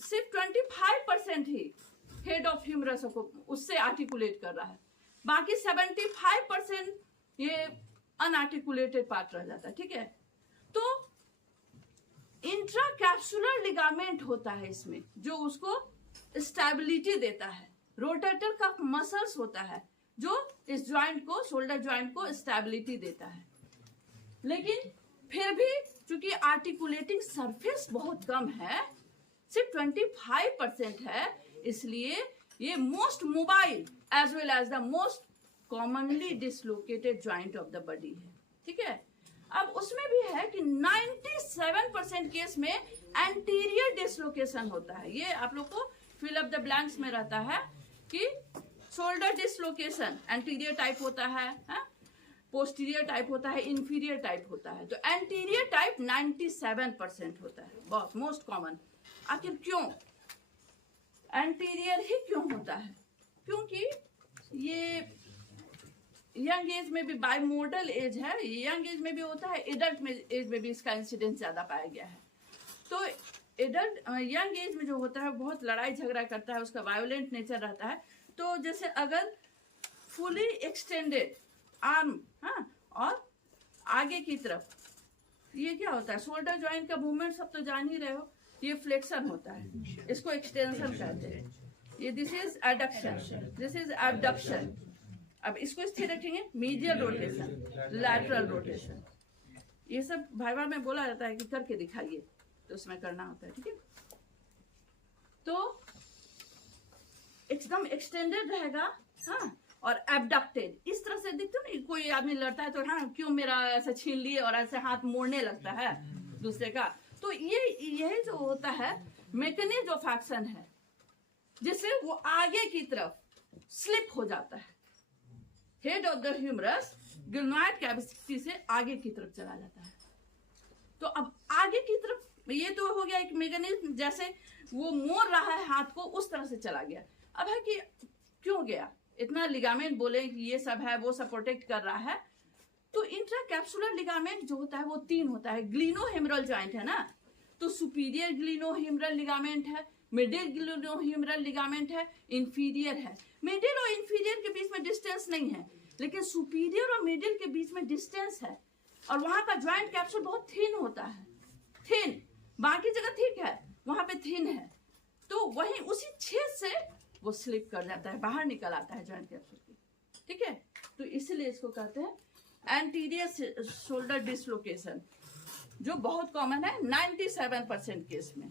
सिर्फ 25% ही head of humerus को उससे आर्टिकुलेट कर रहा है, बाकी 75% ये अनआर्टिकुलेटेड पार्ट रह जाता है। ठीक है, तो इंट्रा कैप्सुलर लिगामेंट होता है इसमें, जो उसको स्टेबिलिटी देता है। रोटेटर का मसल्स होता है जो इस ज्वाइंट को, शोल्डर ज्वाइंट को स्टेबिलिटी देता है। लेकिन फिर भी चूंकि आर्टिकुलेटिंग सरफेस बहुत कम है, सिर्फ 25% है, इसलिए ये most mobile as well as the most commonly dislocated joint of the body है। ठीक है, अब उसमें भी है कि 97% केस में एंटीरियर डिसलोकेशन होता है। ये आप लोग को फिल अप द ब्लैंक्स में रहता है कि शोल्डर डिसलोकेशन एंटीरियर टाइप होता है, पोस्टीरियर टाइप होता है, इंफीरियर टाइप होता है। तो एंटीरियर टाइप 97% होता है, बहुत मोस्ट कॉमन। आखिर क्यों एंटीरियर ही क्यों होता है? क्योंकि ये यंग एज में भी बाइमोडल एज है, यंग एज में भी होता है, एडल्ट में एज में भी इसका इंसिडेंस ज्यादा पाया गया है। तो एडल्ट यंग एज में जो होता है बहुत लड़ाई झगड़ा करता है, उसका वायोलेंट नेचर रहता है। तो जैसे अगर फुली एक्सटेंडेड आर्म, और आगे की तरफ ये क्या होता है, शोल्डर ज्वाइंट का मूवमेंट सब तो जान ही रहे हो, ये फ्लेक्शन होता है, इसको एक्सटेंशन कहते हैं। ये this is adduction, this is abduction. अब इसको स्थिर रखेंगे, मीडियल रोटेशन, लैटरल रोटेशन, ये सब भाइवा में बोला जाता है कि करके दिखाइए, तो उसमें करना होता है। ठीक है, तो एकदम एक्सटेंडेड रहेगा, और एबडक्टेड। इस तरह से दिखते हो ना, कोई आदमी लड़ता है तो क्यों मेरा ऐसे छीन लिए और ऐसे हाथ मोड़ने लगता है दूसरे का। तो यही जो होता है मैकेनिज्म ऑफ एक्शन है, जिससे वो आगे की तरफ स्लिप हो जाता है। Head of the humerus glenoid cavity से आगे की तरफ चला जाता है। तो अब आगे की तरफ ये तो हो गया एक मैकेनिज्म, जैसे वो मोड़ रहा है हाथ को, उस तरह से चला गया। अब है कि क्यों गया, इतना लिगामेंट बोले कि ये सब है, वो सब प्रोटेक्ट कर रहा है। तो इंट्रा कैप्सुलर लिगामेंट जो होता है वो 3 होता है। ग्लिनोहेमरल ज्वाइंट है ना, तो सुपीरियर ग्लिनोहेमरल लिगामेंट है, मिडिल ग्लिनोहेमरल लिगामेंट है, इंफीरियर है। मिडिल और इंफीरियर के बीच में डिस्टेंस नहीं है, लेकिन सुपीरियर और मिडिल के बीच में डिस्टेंस है। और वहां का ज्वाइंट कैप्सूल बहुत थिन होता है, थिन, बाकी जगह ठीक है, वहां पे थिन है। तो वहीं उसी छेद से वो स्लिप कर जाता है, बाहर निकल आता है ज्वाइंट कैप्सूल की। ठीक है, तो इसलिए इसको कहते हैं एंटीरियर शोल्डर डिसलोकेशन, जो बहुत कॉमन है 97% केस में।